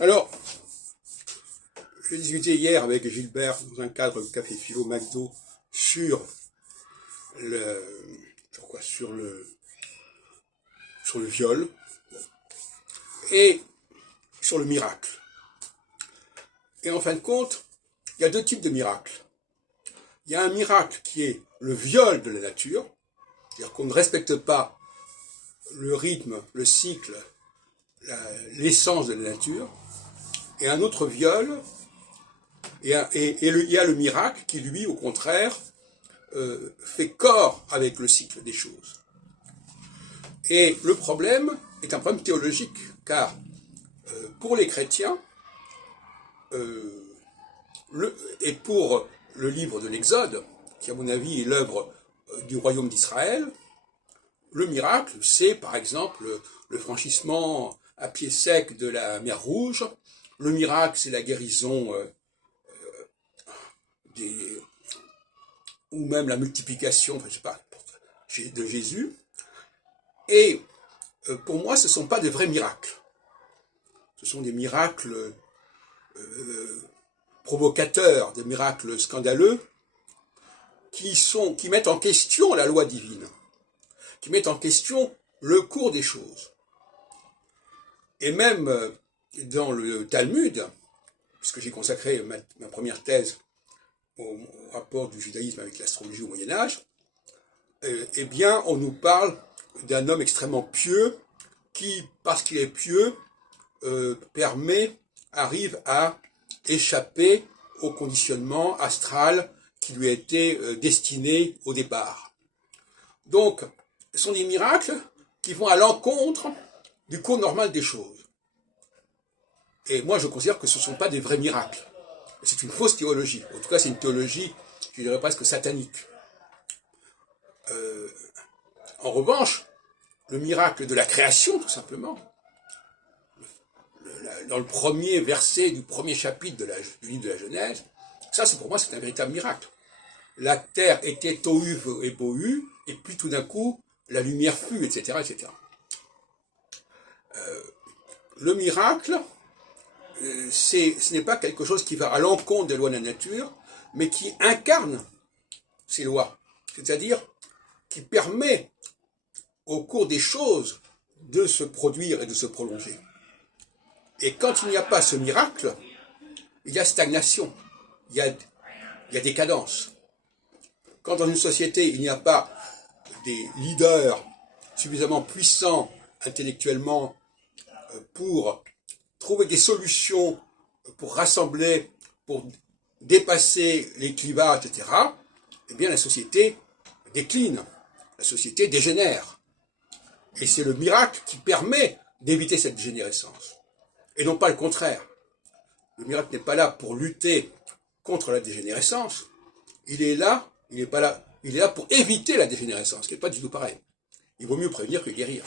Alors, j'ai discuté hier avec Gilbert dans un cadre de Café Philo McDo sur sur le viol et sur le miracle. Et en fin de compte, il y a deux types de miracles. Il y a un miracle qui est le viol de la nature, c'est-à-dire qu'on ne respecte pas le rythme, le cycle, l'essence de la nature, et un autre viol, il y a le miracle qui, lui, au contraire, fait corps avec le cycle des choses. Et le problème est un problème théologique, car pour les chrétiens, et pour le livre de l'Exode, qui à mon avis est l'œuvre du royaume d'Israël, le miracle, c'est par exemple le franchissement à pied sec de la mer Rouge. Le miracle, c'est la guérison ou même la multiplication, je sais pas, de Jésus. Et pour moi, ce ne sont pas de vrais miracles. Ce sont des miracles provocateurs, des miracles scandaleux, qui mettent en question la loi divine, qui mettent en question le cours des choses. Et même dans le Talmud, puisque j'ai consacré ma première thèse au rapport du judaïsme avec l'astrologie au Moyen-Âge, eh bien, on nous parle d'un homme extrêmement pieux qui, parce qu'il est pieux, arrive à échapper au conditionnement astral qui lui a été destiné au départ. Donc, ce sont des miracles qui vont à l'encontre du cours normal des choses. Et moi, je considère que ce ne sont pas des vrais miracles. C'est une fausse théologie. En tout cas, c'est une théologie, je dirais presque satanique. En revanche, le miracle de la création, tout simplement, dans le premier verset du premier chapitre du livre de la Genèse, ça, pour moi, c'est un véritable miracle. La terre était tohu et bohu, et puis tout d'un coup, la lumière fut, etc., etc. Le miracle, ce n'est pas quelque chose qui va à l'encontre des lois de la nature, mais qui incarne ces lois. C'est-à-dire qui permet au cours des choses de se produire et de se prolonger. Et quand il n'y a pas ce miracle, il y a stagnation, il y a décadence. Quand dans une société, il n'y a pas des leaders suffisamment puissants intellectuellement pour trouver des solutions, pour rassembler, pour dépasser les clivages, etc., eh bien la société décline, la société dégénère. Et c'est le miracle qui permet d'éviter cette dégénérescence. Et non pas le contraire. Le miracle n'est pas là pour lutter contre la dégénérescence. Il est là pour éviter la dégénérescence, ce qui n'est pas du tout pareil. Il vaut mieux prévenir que guérir.